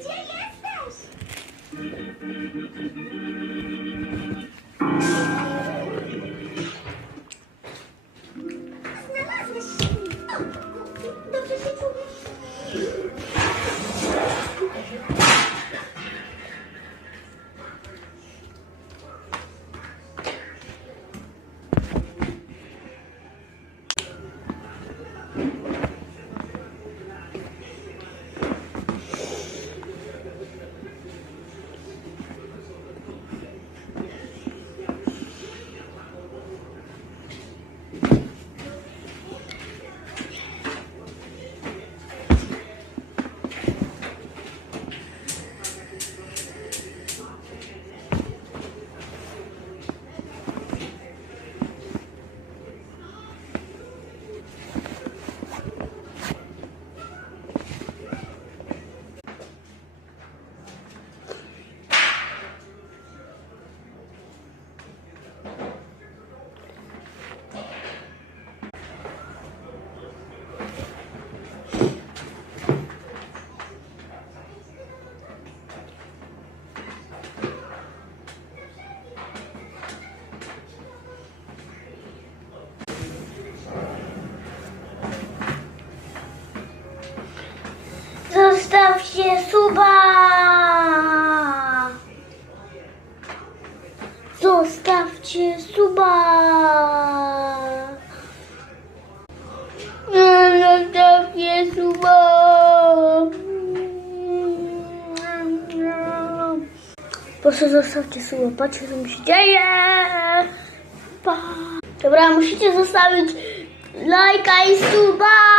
Gdzie jesteś? Zostawcie suba! Zostawcie suba! Proszę zostawcie suba, patrzcie co mi się dzieje! Pa. Dobra, musicie zostawić lajka i suba!